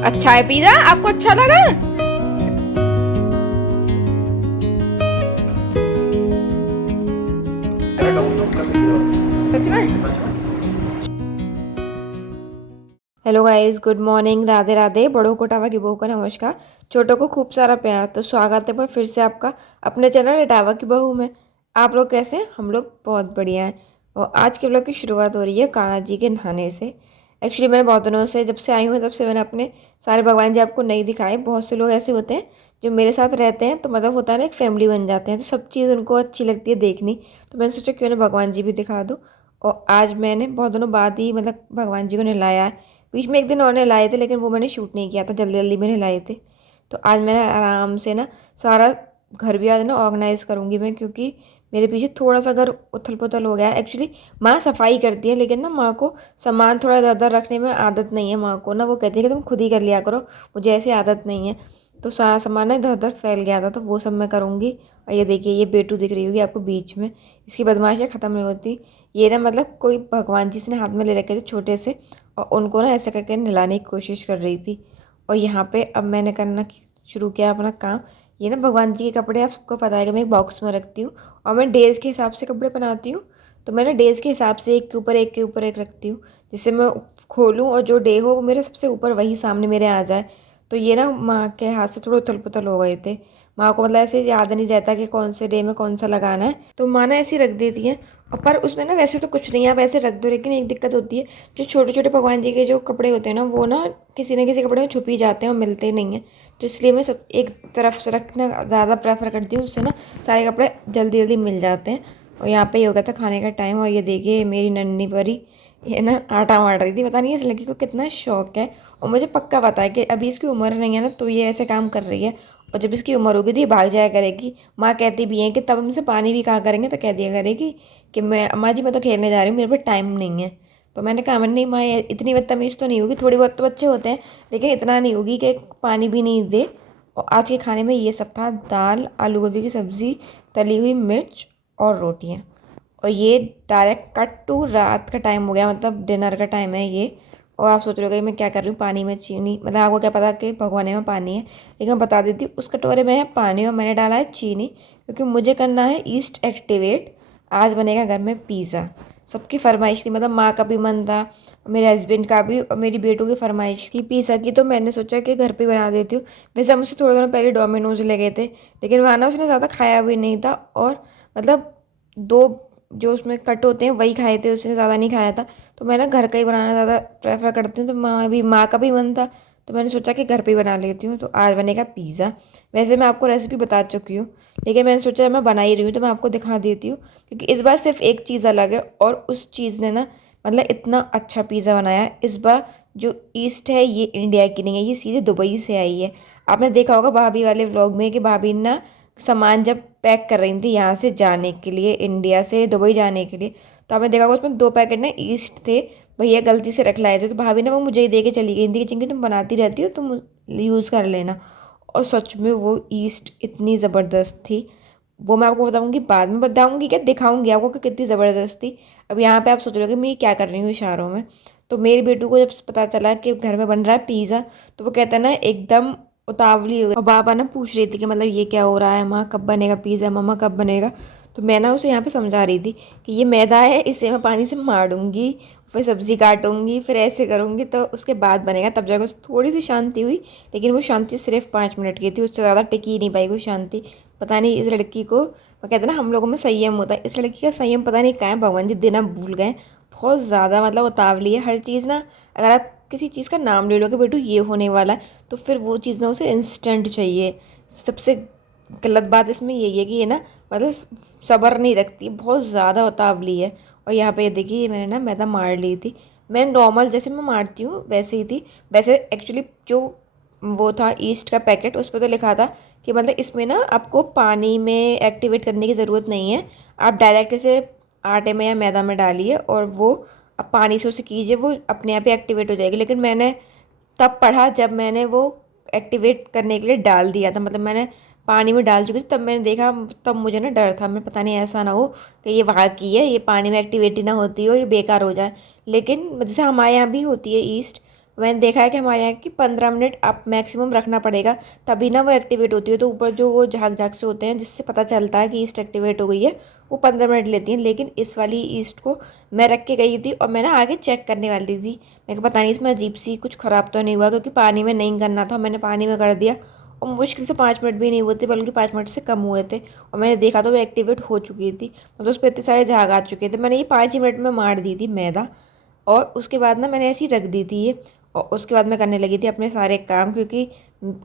अच्छा है पिज्जा, आपको अच्छा लगा? सच में? Hello guys, good morning, Radhe Radhe. बड़ों को टावा की बहू का नमस्कार, छोटों को खूब सारा प्यार। तो स्वागत है पर फिर से आपका अपने चैनल टावा की बहू में। आप लोग कैसे हैं? हम लोग बहुत बढ़िया हैं। और आज के ब्लॉग की शुरुआत हो रही है कान्हा जी के नहाने से। एक्चुअली मैंने बहुत दिनों से, जब से आई हूँ तब से मैंने अपने सारे भगवान जी आपको नहीं दिखाए। बहुत से लोग ऐसे होते हैं जो मेरे साथ रहते हैं, तो मतलब होता है ना, एक फैमिली बन जाते हैं, तो सब चीज़ उनको अच्छी लगती है देखनी। तो मैंने सोचा क्यों ना भगवान जी भी दिखा दूँ। और आज मैंने बहुत दिनों बाद ही मतलब भगवान जी को नहलाया है। बीच में एक दिन और नहलाए थे, लेकिन वो मैंने शूट नहीं किया था, जल्दी जल्दी में नहलाए थे। तो आज मैंने आराम से ना सारा घर भी आज ना ऑर्गेनाइज करूँगी मैं, क्योंकि मेरे पीछे थोड़ा सा घर उथल पुथल हो गया है। एक्चुअली माँ सफाई करती है, लेकिन ना माँ को सामान थोड़ा इधर उधर रखने में आदत नहीं है। माँ को ना वो कहती है कि तुम खुद ही कर लिया करो, मुझे ऐसी आदत नहीं है। तो सारा सामान ना इधर उधर फैल गया था, तो वो सब मैं करूँगी। और ये देखिए, ये बेटू दिख रही होगी आपको बीच में, इसकी बदमाशियाँ ख़त्म नहीं होती। ये ना मतलब कोई भगवान जी से हाथ में ले रखे थे छोटे से, और उनको ना ऐसे करके नहलाने की कोशिश कर रही थी। और यहाँ पे अब मैंने करना शुरू किया अपना काम। ये ना भगवान जी के कपड़े, आप सबको पता है कि मैं एक बॉक्स में रखती हूँ, और मैं डेज के हिसाब से कपड़े बनाती हूँ। तो मैं ना डेज के हिसाब से एक के ऊपर एक के ऊपर एक रखती हूँ, जिससे मैं खोलूँ और जो डे हो वो मेरे सबसे ऊपर वही सामने मेरे आ जाए। तो ये ना माँ के हाथ से थोड़े उथल पुथल हो गए थे। माँ को मतलब ऐसे याद नहीं रहता कि कौन से डे में कौन सा लगाना है, तो माँ ना ऐसे ही रख देती है। और पर उसमें ना वैसे तो कुछ नहीं है, आप ऐसे रख दो, लेकिन एक दिक्कत होती है, जो छोटे छोटे भगवान जी के जो कपड़े होते हैं ना, वो ना किसी न किसी कपड़े में छुप ही जाते हैं और मिलते नहीं हैं। तो इसलिए मैं सब एक तरफ से रखना ज़्यादा प्रेफर करती हूँ, उससे ना सारे कपड़े जल्दी जल्दी मिल जाते हैं। और यहाँ पे ये हो गया था खाने का टाइम, और ये देखिए मेरी नन्ही परी ये ना आटा मार रही थी। पता नहीं इस लड़की को कितना शौक है, और मुझे पक्का पता है कि अभी इसकी उम्र नहीं है ना, तो ये ऐसे काम कर रही है। और जब इसकी उम्र होगी तो ये भाग जाया करेगी। माँ कहती भी है कि तब हमसे पानी भी कहा करेंगे तो कह दिया करेगी कि मैं अम्मा जी मैं तो खेलने जा रही हूँ, मेरे पे टाइम नहीं है। तो मैंने कहा नहीं माँ, इतनी बदतमीज़ तो नहीं होगी, थोड़ी बहुत तो बच्चे होते हैं, लेकिन इतना नहीं होगी कि पानी भी नहीं दे। और आज के खाने में ये सब था, दाल, आलू गोभी की सब्ज़ी, तली हुई मिर्च और रोटियाँ। और ये डायरेक्ट कट टू रात का टाइम हो गया, मतलब डिनर का टाइम है ये। और आप सोच रहे हो मैं क्या कर रही हूँ, पानी में चीनी, मतलब आपको क्या पता कि भगोने में पानी है। लेकिन मैं बता देती हूँ, उस कटोरे में है पानी और मैंने डाला है चीनी, क्योंकि मुझे करना है ईस्ट एक्टिवेट। आज बनेगा घर में पिज़्ज़ा। सबकी फरमाइश थी, मतलब माँ का भी मन था, मेरे हस्बैंड का भी, और मेरी बेटों की फरमाइश थी पिज़्ज़ा की। तो मैंने सोचा कि घर पे बना देती हूँ। वैसे हम उससे थोड़े दिनों पहले डोमिनोज ले गए थे, लेकिन वहाँ ना उसने ज़्यादा खाया भी नहीं था, और मतलब दो जो उसमें कट होते हैं वही खाए थे, उसने ज़्यादा नहीं खाया था। तो मैं ना घर का ही बनाना ज़्यादा प्रेफर करती हूँ। तो माँ का भी मन था, तो मैंने सोचा कि घर पे ही बना लेती हूँ। तो आज बनेगा पिज़्ज़ा। वैसे मैं आपको रेसिपी बता चुकी हूँ, लेकिन मैंने सोचा मैं बना ही रही हूँ तो मैं आपको दिखा देती हूँ, क्योंकि इस बार सिर्फ एक चीज़ अलग है, और उस चीज़ ने ना मतलब इतना अच्छा पिज़्ज़ा बनाया है इस बार। जो ईस्ट है ये इंडिया की नहीं है, ये सीधे दुबई से आई है। आपने देखा होगा भाभी वाले व्लॉग में कि भाभी ना सामान जब पैक कर रही थी यहाँ से जाने के लिए, इंडिया से दुबई जाने के लिए, तो आपने देखा होगा उसमें 2 पैकेट ना ईस्ट थे, भैया गलती से रख लाए थे। तो भाभी ने वो मुझे ही दे के चली गई थी कि चिंकी तुम बनाती रहती हो, तुम यूज़ कर लेना। और सच में वो ईस्ट इतनी ज़बरदस्त थी, वो मैं आपको बताऊंगी बाद में, बताऊंगी क्या, दिखाऊंगी आपको कि कितनी ज़बरदस्त थी। अब यहाँ पे आप सोच रहे हो कि मैं क्या कर रही हूँ इशारों में। तो मेरे बेटू को जब पता चला कि घर में बन रहा है पिज़्ज़ा, तो वो कहता है ना एकदम उतावली हो गई। और बाबा ना पूछ रही थी कि मतलब ये क्या हो रहा है माँ, कब बनेगा पिज़्ज़ा, मम्मा कब बनेगा। तो मैं ना उसे यहाँ पे समझा रही थी कि ये मैदा है, इसे मैं पानी से मार दूँगी, फिर सब्ज़ी काटूंगी, फिर ऐसे करूँगी तो उसके बाद बनेगा, तब जाकर थोड़ी सी शांति हुई। लेकिन वो शांति सिर्फ 5 मिनट की थी, उससे ज़्यादा टिक ही नहीं पाई वो शांति। पता नहीं इस लड़की को, वो कहते हैं ना हम लोगों में संयम होता है, इस लड़की का संयम पता नहीं कहाँ है, भगवान जी देना भूल गए। बहुत ज़्यादा मतलब उतावली है हर चीज़ ना। अगर आप किसी चीज़ का नाम ले लो कि बेटू ये होने वाला है, तो फिर वो चीज़ ना उसे इंस्टेंट चाहिए। सबसे गलत बात इसमें यही है कि ये ना मतलब सब्र नहीं रखती, बहुत ज़्यादा उतावली है। और यहाँ पे देखिए मैंने ना मैदा मार ली थी। मैं नॉर्मल जैसे मैं मारती हूँ वैसे ही थी। वैसे एक्चुअली जो वो था ईस्ट का पैकेट, उस पर तो लिखा था कि मतलब इसमें ना आपको पानी में एक्टिवेट करने की ज़रूरत नहीं है, आप डायरेक्ट इसे आटे में या मैदा में डालिए और वो अब पानी से उसे कीजिए, वो अपने आप ही एक्टिवेट हो जाएगी। लेकिन मैंने तब पढ़ा जब मैंने वो एक्टिवेट करने के लिए डाल दिया था, मतलब मैंने पानी में डाल चुकी थी, तब मैंने देखा, तब मुझे ना डर था, मैं पता नहीं ऐसा ना हो कि ये वहाँ की है, ये पानी में एक्टिवेट ही ना होती हो, ये बेकार हो जाए। लेकिन जैसे हमारे यहाँ भी होती है ईस्ट, मैंने देखा है कि हमारे यहाँ की 15 मिनट आप मैक्सिमम रखना पड़ेगा, तभी ना वो एक्टिवेट होती है। तो ऊपर जो वो झाग झाग से होते हैं जिससे पता चलता है कि ईस्ट एक्टिवेट हो गई है, वो 15 मिनट लेती हैं। लेकिन इस वाली ईस्ट को मैं रख के गई थी और मैं ना आगे चेक करने वाली थी, मैं कहा पता नहीं इसमें अजीब सी कुछ ख़राब तो नहीं हुआ, क्योंकि पानी में नहीं करना था, मैंने पानी में कर दिया और मुश्किल से 5 मिनट भी नहीं हुए थे, बल्कि 5 मिनट से कम हुए थे। और मैंने देखा तो वो एक्टिवेट हो चुकी थी, मतलब उस पर इतने सारे झाग आ चुके थे। मैंने ये 5 ही मिनट में मार दी थी मैदा, और उसके बाद ना मैंने ऐसी रख दी थी ये। और उसके बाद मैं करने लगी थी अपने सारे काम, क्योंकि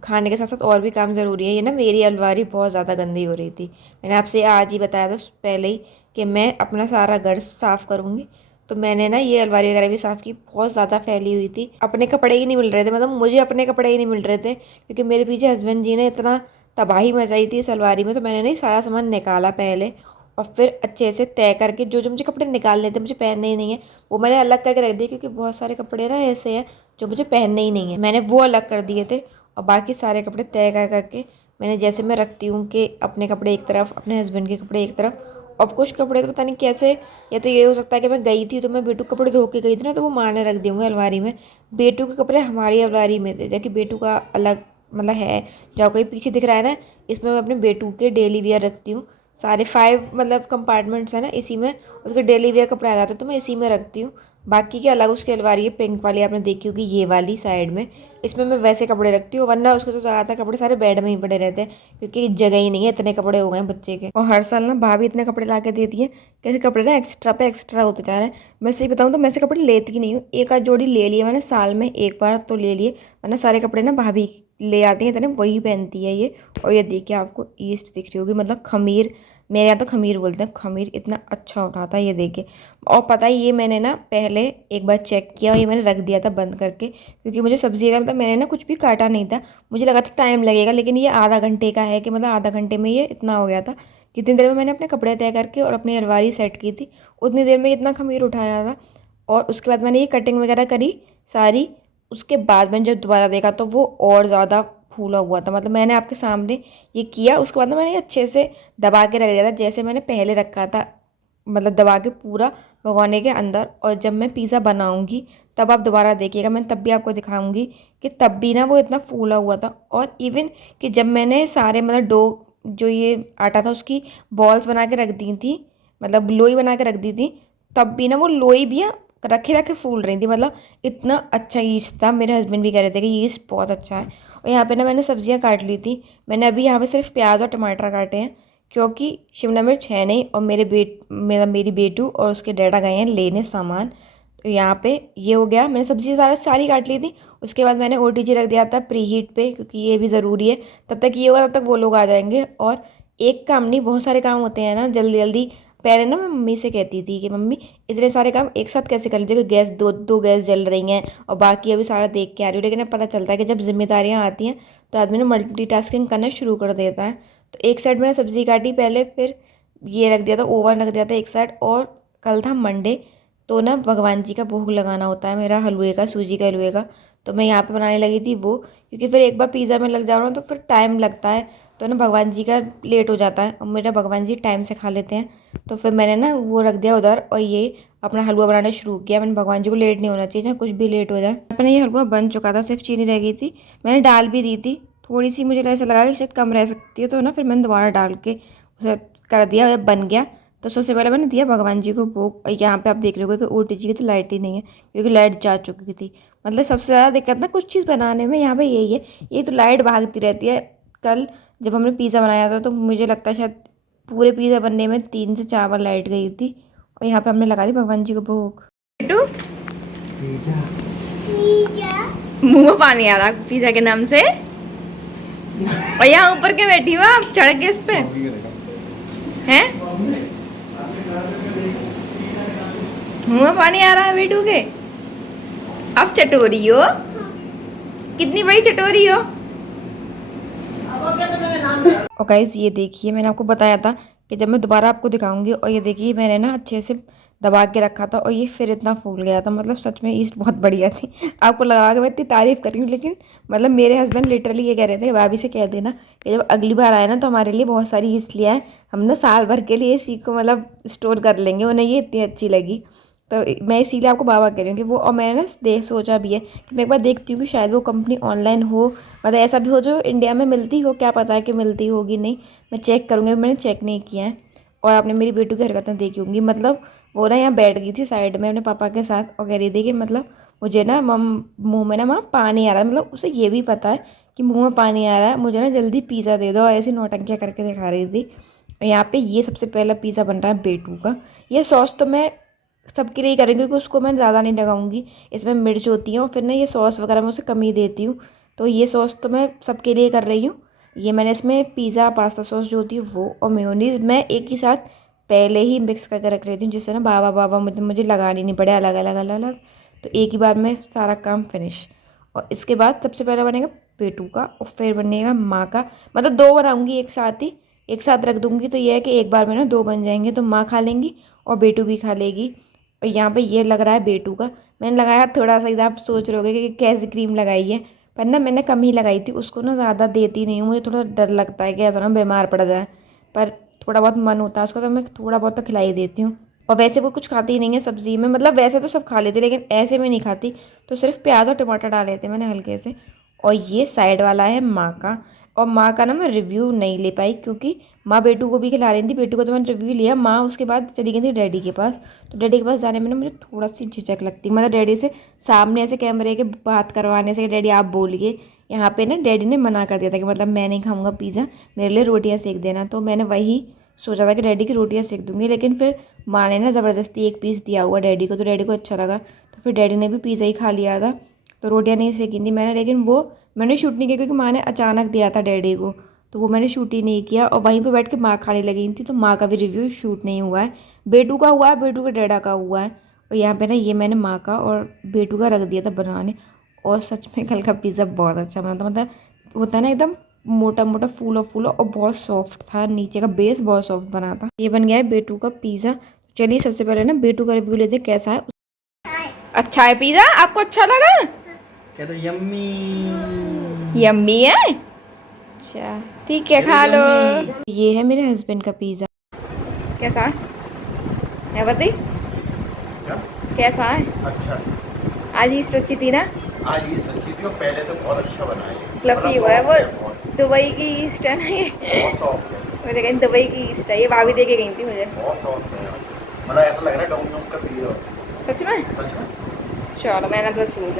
खाने के साथ साथ और भी काम ज़रूरी है। ये ना मेरी अलमारी बहुत ज़्यादा गंदी हो रही थी, मैंने आपसे आज ही बताया था पहले ही कि मैं अपना सारा घर साफ़ करूँगी। तो मैंने ना ये अलमारी वगैरह भी साफ़ की, बहुत ज़्यादा फैली हुई थी, अपने कपड़े ही नहीं मिल रहे थे, मतलब मुझे अपने कपड़े ही नहीं मिल रहे थे, क्योंकि मेरे पीछे हस्बैंड जी ने इतना तबाही मचाई थी इस अलमारी में। तो मैंने नहीं सारा सामान निकाला पहले, और फिर अच्छे से तय करके जो जो मुझे कपड़े निकालने थे, मुझे पहनने ही नहीं है, वो मैंने अलग करके रख दिए। क्योंकि बहुत सारे कपड़े ना ऐसे हैं जो मुझे पहनने ही नहीं है, मैंने वो अलग कर दिए थे। और बाकी सारे कपड़े तय कर करके मैंने, जैसे मैं रखती हूँ कि अपने कपड़े एक तरफ, अपने हस्बैंड के कपड़े एक तरफ। और कुछ कपड़े तो पता नहीं कैसे, या तो ये हो सकता है कि मैं गई थी तो मैं बेटू के कपड़े धो के गई थी ना, तो वो माँ ने रख दिए होंगे अलमारी में। बेटू के कपड़े हमारी अलमारी में थे, जबकि बेटू का अलग मतलब है। जो कोई पीछे दिख रहा है ना, इसमें मैं अपने बेटू के डेली वियर रखती हूँ। सारे 5 मतलब कंपार्टमेंट्स हैं ना, इसी में उसके डेली वेयर कपड़े आ जाते हैं, तो मैं इसी में रखती हूँ। बाकी की अलग उसकी अलमारी है पिंक वाली, आपने देखी होगी ये वाली साइड में, इसमें मैं वैसे कपड़े रखती हूँ। वरना उसके तो ज़्यादातर कपड़े सारे बेड में ही पड़े रहते हैं, क्योंकि जगह ही नहीं है, इतने कपड़े हो गए हैं बच्चे के। और हर साल ना भाभी इतने कपड़े ला के देती है, कैसे कपड़े ना एक्स्ट्रा पे एक्स्ट्रा होते जा रहे हैं। मैं सही बताऊँ तो मैं से कपड़े लेती नहीं हूँ, एक आध जोड़ी ले लिए मैंने साल में एक बार तो ले लिए, वरना सारे कपड़े ना भाभी ले आती हैं, इतने वही पहनती है ये। और ये देखिए आपको ईस्ट दिख रही होगी, मतलब खमीर, मेरे यहाँ तो खमीर बोलते हैं, खमीर इतना अच्छा उठा था ये देखिए। और पता है ये मैंने ना पहले एक बार चेक किया और ये मैंने रख दिया था बंद करके, क्योंकि मुझे सब्जी का मतलब मैंने ना कुछ भी काटा नहीं था, मुझे लगा था टाइम लगेगा, लेकिन ये आधा घंटे का है कि मतलब आधा घंटे में ये इतना हो गया था। जितनी देर में मैंने अपने कपड़े तय करके और अपनी अलमारी सेट की थी, उतनी देर में इतना खमीर उठाया था। और उसके बाद मैंने ये कटिंग वगैरह करी सारी, उसके बाद मैंने जब दोबारा देखा तो वो और ज़्यादा फूला हुआ था। मतलब मैंने आपके सामने ये किया, उसके बाद ना मैंने अच्छे से दबा के रख दिया था, जैसे मैंने पहले रखा था, मतलब दबा के पूरा भगोने के अंदर। और जब मैं पिज़्ज़ा बनाऊंगी तब आप दोबारा देखिएगा, मैं तब भी आपको दिखाऊंगी कि तब भी ना वो इतना फूला हुआ था। और इवन कि जब मैंने सारे मतलब डो, जो ये आटा था उसकी बॉल्स बना के रख दी थी, मतलब लोई बना के रख दी थी, तब भी ना वो लोई भी रखे रखे फूल रही थी। मतलब इतना अच्छा ईस्ट था, मेरे हस्बैंड भी कह रहे थे कि ईस्ट बहुत अच्छा है। और यहाँ पे ना मैंने सब्जियाँ काट ली थी, मैंने अभी यहाँ पे सिर्फ प्याज और टमाटर काटे हैं, क्योंकि शिमला मिर्च है नहीं। और मेरी बेटू और उसके डैडा गए हैं लेने सामान। तो यहाँ पे ये हो गया, मैंने सब्जी सारी काट ली थी। उसके बाद मैंने OTG रख दिया था प्री हीट पे, क्योंकि ये भी ज़रूरी है, तब तक ये होगा तब तक वो लोग आ जाएंगे। और एक काम नहीं, बहुत सारे काम होते हैं ना जल्दी जल्दी। पहले ना मैं मम्मी से कहती थी कि मम्मी इतने सारे काम एक साथ कैसे कर लीजिए, गैस दो दो गैस जल रही हैं और बाकी अभी सारा देख के आ रही हूँ। लेकिन अब पता चलता है कि जब जिम्मेदारियाँ आती हैं तो आदमी ना मल्टीटास्किंग करना शुरू कर देता है। तो एक साइड मैंने सब्ज़ी काटी पहले, फिर ये रख दिया था, ओवन रख दिया था एक साइड। और कल था मंडे, तो ना भगवान जी का भोग लगाना होता है मेरा, हलवे का, सूजी के हलवे का। तो मैं यहाँ पे बनाने लगी थी वो, क्योंकि फिर एक बार पिज़्ज़ा में लग जाओ ना तो फिर टाइम लगता है, तो ना भगवान जी का लेट हो जाता है, और मेरा भगवान जी टाइम से खा लेते हैं। तो फिर मैंने ना वो रख दिया उधर, और ये अपना हलवा बनाना शुरू किया। मैंने भगवान जी को लेट नहीं होना चाहिए, चाहे कुछ भी लेट हो जाए। अपना ये हलवा बन चुका था, सिर्फ चीनी रह गई थी, मैंने डाल भी दी थी थोड़ी सी, मुझे ऐसा लगा कि शायद कम रह सकती है, तो ना फिर मैंने दोबारा डाल के उसे कर दिया, जब बन गया तो सबसे पहले मैंने दिया भगवान जी को भोग। और यहाँ पे आप देख रहे हो कि OTG की तो लाइट ही नहीं है, क्योंकि लाइट जा चुकी थी। मतलब सबसे ज़्यादा दिक्कत ना कुछ चीज़ बनाने में यहाँ पे यही है, ये तो लाइट भागती रहती है। कल जब हमने पिज़्ज़ा बनाया था तो मुझे लगता है शायद पूरे पिज़्ज़ा बनने में 3 से 4 बार लाइट गई थी। और यहाँ पे हमने लगा दी भगवान जी को भोग। बेटू मुंह में पानी आ रहा पिज़्ज़ा के नाम से। और यहाँ ऊपर के बैठी हो आप, चढ़ के इस पे हैं, मुंह में पानी आ रहा है बेटू के। अब चटोरी हो, कितनी बड़ी चटोरी हो। और गाइस ये देखिए, मैंने आपको बताया था कि जब मैं दोबारा आपको दिखाऊंगी। और ये देखिए मैंने ना अच्छे से दबा के रखा था और ये फिर इतना फूल गया था। मतलब सच में ईस्ट बहुत बढ़िया थी। आपको लगा कि मैं इतनी तारीफ़ कर रही हूँ, लेकिन मतलब मेरे हस्बैंड लिटरली ये कह रहे थे कि भाभी से कह देना कि जब अगली बार आए ना तो हमारे लिए बहुत सारी ईस्ट ले आए, हम ना साल भर के लिए इसी को मतलब स्टोर कर लेंगे, उन्हें ये इतनी अच्छी लगी। तो मैं इसीलिए आपको बाबा कह रही हूँ कि वो, और मैंने ना सोचा भी है कि मैं एक बार देखती हूँ कि शायद वो कंपनी ऑनलाइन हो, मतलब ऐसा भी हो जो इंडिया में मिलती हो, क्या पता है कि मिलती होगी नहीं। मैं चेक करूँगी, मैंने चेक नहीं किया है। और आपने मेरी बेटू की हरकतें देखी होंगी, मतलब वो ना यहाँ बैठ गई थी साइड में अपने पापा के साथ और कह रही थी कि मतलब मुझे ना मुँह में ना माँ पानी आ रहा है, मतलब उसे ये भी पता है कि मुँह में पानी आ रहा है, मुझे ना जल्दी पिज़्ज़ा दे दो, और ऐसी नौटंकियाँ करके दिखा रही थी। और यहाँ पे ये सबसे पहला पिज़्ज़ा बन रहा है बेटू का। ये सॉस तो मैं सबके लिए ही करेंगे क्योंकि उसको मैं ज़्यादा नहीं लगाऊंगी, इसमें मिर्च होती है और फिर ना ये सॉस वगैरह मैं उसे कम ही देती हूँ। तो ये सॉस तो मैं सबके लिए कर रही हूँ। ये मैंने इसमें पिज़्ज़ा पास्ता सॉस जो होती है वो और मेयोनीज़ मैं एक ही साथ पहले ही मिक्स करके रख लेती हूँ, जिससे ना बाबा बाबा मुझे मुझे लगानी नहीं पड़े अलग अलग अलग अलग। तो एक ही बार में सारा काम फिनिश। और इसके बाद सबसे पहले बनेगा पेटू का और फिर बनेगा माँ का, मतलब दो बनाऊंगी एक साथ ही, एक साथ रख दूंगी तो ये है कि एक बार में ना दो बन जाएंगे, तो माँ खा लेंगी और बेटू भी खा लेगी। और यहाँ पे ये लग रहा है बेटू का, मैंने लगाया थोड़ा सा, इधर आप सोच रहे होगे कि कैसी क्रीम लगाई है, पर ना मैंने कम ही लगाई थी, उसको ना ज़्यादा देती नहीं हूँ, मुझे थोड़ा डर लगता है कि ऐसा ना बीमार पड़ जाए। पर थोड़ा बहुत मन होता है उसका तो मैं थोड़ा बहुत तो खिला ही देती हूँ। और वैसे वो कुछ खाती ही नहीं है सब्जी में, मतलब वैसे तो सब खा लेती लेकिन ऐसे में नहीं खाती, तो सिर्फ प्याज और टमाटर डाले थे मैंने हल्के से। और ये साइड वाला है माँ का। और माँ का ना मैं रिव्यू नहीं ले पाई क्योंकि माँ बेटू को भी खिला रही थी, बेटू को तो मैंने रिव्यू लिया, माँ उसके बाद चली गई थी डैडी के पास। तो डैडी के पास जाने में ना मुझे थोड़ा सी झिझक लगती, मतलब डैडी से सामने ऐसे कैमरे के बात करवाने से, डैडी आप बोलिए। यहाँ पे ना डैडी ने मना कर दिया था कि मतलब मैं नहीं खाऊंगा पिज़्ज़ा, मेरे लिए रोटियाँ सेक देना, तो मैंने वही सोचा था कि डैडी की रोटियाँ सेक दूंगी। लेकिन फिर माँ ने ना ज़बरदस्ती एक पीस दिया हुआ डैडी को, तो डैडी को अच्छा लगा, तो फिर डैडी ने भी पिज़्ज़ा ही खा लिया था। तो रोटियाँ नहीं सेकी थी मैंने, लेकिन वो मैंने शूट नहीं किया क्योंकि माँ ने अचानक दिया था डैडी को, तो वो मैंने शूट ही नहीं किया। और वहीं पे बैठ के माँ खाने लगी थी, तो माँ का भी रिव्यू शूट नहीं हुआ है। बेटू का हुआ है, बेटू के डैडा का हुआ है। और यहाँ पे ना ये मैंने माँ का और बेटू का रख दिया था बनाने। और सच में कल का पिज़्ज़ा बहुत अच्छा बना था, मतलब होता है ना एकदम मोटा मोटा फूला फूला और बहुत सॉफ्ट था, नीचे का बेस बहुत सॉफ्ट बना था। ये बन गया है बेटू का पिज़्ज़ा। चलिए सबसे पहले ना बेटू का रिव्यू लेते हैं कैसा है। अच्छा है पिज़्ज़ा, आपको अच्छा लगा? क्या तो यम्मी यम्मी है, अच्छा ठीक है खा लो। ये है मेरे हस्बैंड का पिज़्ज़ा, कैसा है बताइए, क्या? कैसा है? अच्छा। आज ईस्ट अच्छी थी ना? आज ईस्ट अच्छी थी और पहले से बहुत अच्छा बना है ये। फ्लफी हुआ है वो, दुबई की ईस्ट है ना ये। बहुत सॉफ्ट है। मुझे कहीं दुबई की ईस्ट है ये, भाभी दे के गई थी मुझे। बहुत सॉफ्ट है मतलब ऐसा लग रहा है डोमिनोज का पिज़्ज़ा। सच में? सच में। चलो मैंने तो सूझ